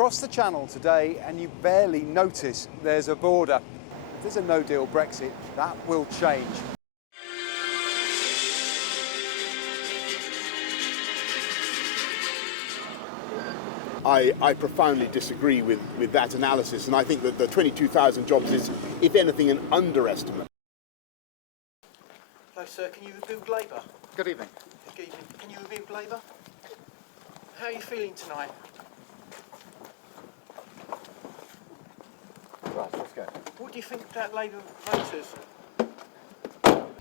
cross the channel today and you barely notice there's a border. If there's a no-deal Brexit, that will change. I profoundly disagree with that analysis, and I think that the 22,000 jobs is, if anything, an underestimate. Hello, sir. Can you rebuild Labour? Good evening. Good evening. Can you rebuild Labour? How are you feeling tonight? Right, let's go. What do you think about Labour voters?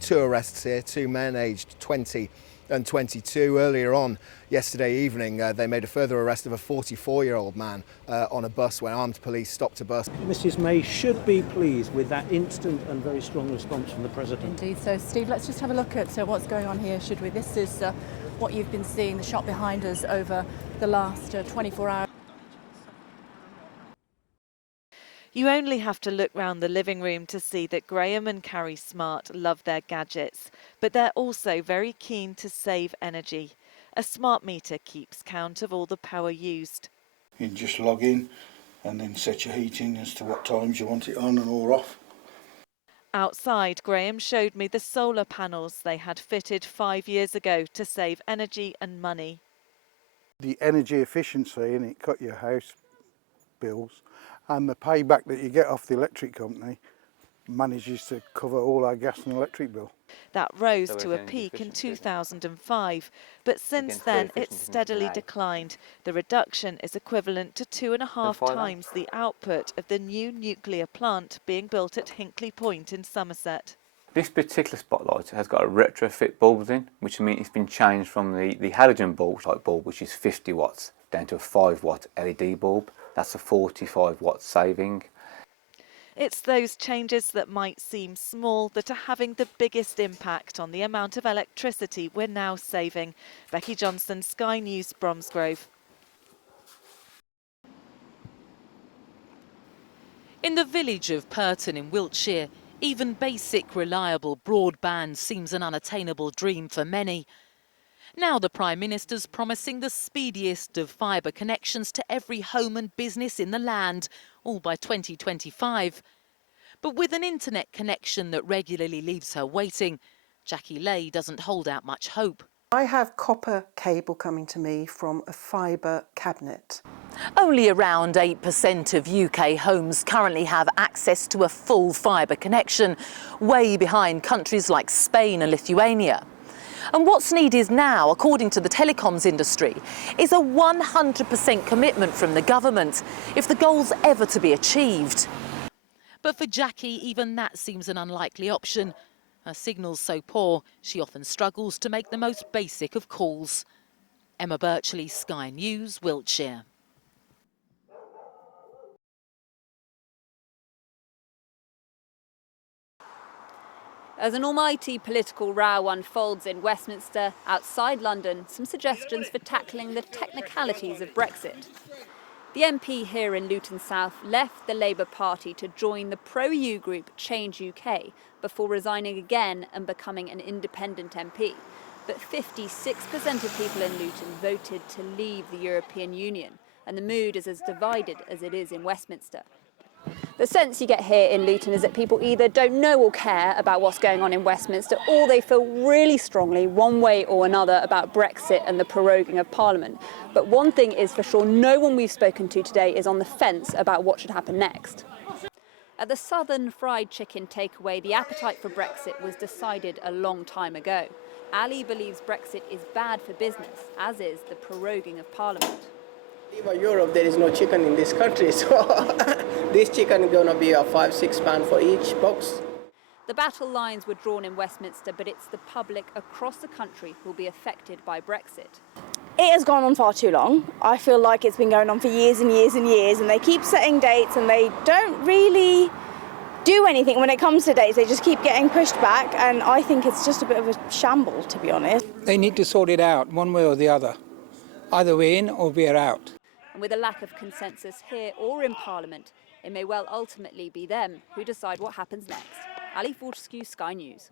2 arrests here, 2 men aged 20 and 22. Earlier on yesterday evening, they made a further arrest of a 44-year-old man on a bus when armed police stopped a bus. Mrs May should be pleased with that instant and very strong response from the President. Indeed. So, Steve, let's just have a look at what's going on here, should we? This is what you've been seeing, the shot behind us over the last 24 hours. You only have to look round the living room to see that Graham and Carrie Smart love their gadgets, but they're also very keen to save energy. A smart meter keeps count of all the power used. You just log in and then set your heating as to what times you want it on and or off. Outside, Graham showed me the solar panels they had fitted 5 years ago to save energy and money. The energy efficiency in it cut your house bills, and the payback that you get off the electric company manages to cover all our gas and electric bill. That rose to a peak in 2005, but since then it's steadily declined. The reduction is equivalent to 2.5 times the output of the new nuclear plant being built at Hinkley Point in Somerset. This particular spotlight has got a retrofit bulbs in, which means it's been changed from the halogen bulb, which is 50 watts, down to a 5-watt LED bulb. That's a 45-watt saving. It's those changes that might seem small that are having the biggest impact on the amount of electricity we're now saving. Becky Johnson, Sky News, Bromsgrove. In the village of Purton in Wiltshire, even basic, reliable broadband seems an unattainable dream for many. Now the Prime Minister's promising the speediest of fibre connections to every home and business in the land, all by 2025. But with an internet connection that regularly leaves her waiting, Jackie Lay doesn't hold out much hope. I have copper cable coming to me from a fibre cabinet. Only around 8% of UK homes currently have access to a full fibre connection, way behind countries like Spain and Lithuania. And what's needed now, according to the telecoms industry, is a 100% commitment from the government if the goal's ever to be achieved. But for Jackie, even that seems an unlikely option. Her signal's so poor, she often struggles to make the most basic of calls. Emma Birchley, Sky News, Wiltshire. As an almighty political row unfolds in Westminster, outside London, some suggestions for tackling the technicalities of Brexit. The MP here in Luton South left the Labour Party to join the pro-EU group Change UK before resigning again and becoming an independent MP. But 56% of people in Luton voted to leave the European Union, and the mood is as divided as it is in Westminster. The sense you get here in Luton is that people either don't know or care about what's going on in Westminster, or they feel really strongly one way or another about Brexit and the proroguing of Parliament. But one thing is for sure, no one we've spoken to today is on the fence about what should happen next. At the Southern Fried Chicken takeaway, the appetite for Brexit was decided a long time ago. Ali believes Brexit is bad for business, as is the proroguing of Parliament. Even Europe, there is no chicken in this country, so this chicken is going to be a £5-6 for each box. The battle lines were drawn in Westminster, but it's the public across the country who will be affected by Brexit. It has gone on far too long. I feel like it's been going on for years and years and years, and they keep setting dates and they don't really do anything when it comes to dates. They just keep getting pushed back, and I think it's just a bit of a shamble, to be honest. They need to sort it out one way or the other. Either we're in or we're out. And with a lack of consensus here or in Parliament, it may well ultimately be them who decide what happens next. Ali Fortescue, Sky News.